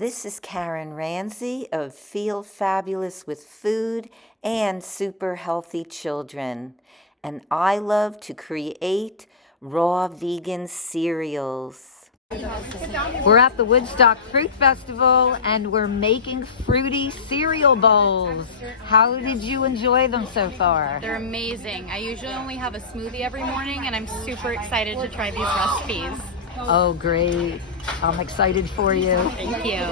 This is Karen Ranzi of Feel Fabulous with Food and Super Healthy Children, and I love to create raw vegan cereals. We're at the Woodstock Fruit Festival and we're making fruity cereal bowls. How did you enjoy them so far? They're amazing. I usually only have a smoothie every morning and I'm super excited to try these recipes. Oh, great. I'm excited for you. Thank you.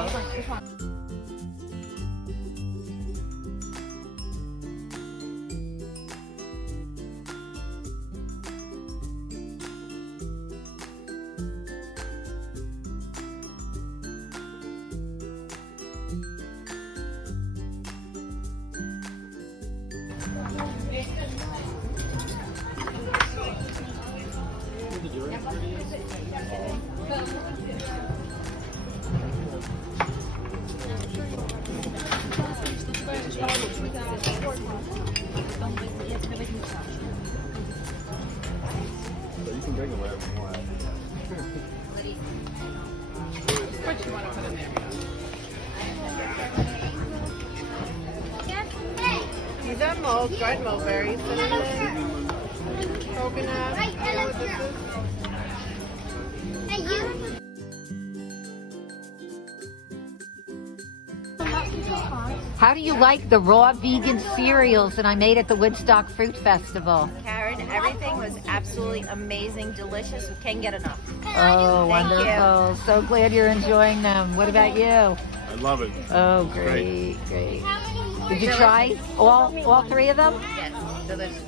You can bring them wherever you want. What you want to put in there? These are moles, dried mulberries, cinnamon, coconut. How do you like the raw vegan cereals that I made at the Woodstock Fruit Festival? Karen, everything was absolutely amazing, delicious. We can't get enough. Oh, Thank wonderful. So glad you're enjoying them. What about you? I love it. Oh, great. Did you try all three of them? Yes, delicious.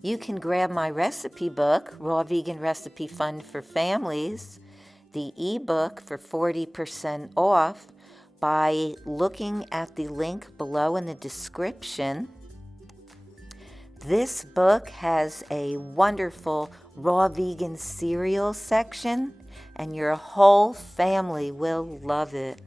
You can grab my recipe book, Raw Vegan Recipe Fun for Families, the ebook for 40% off by looking at the link below in the description. This book has a wonderful raw vegan cereal section, and your whole family will love it.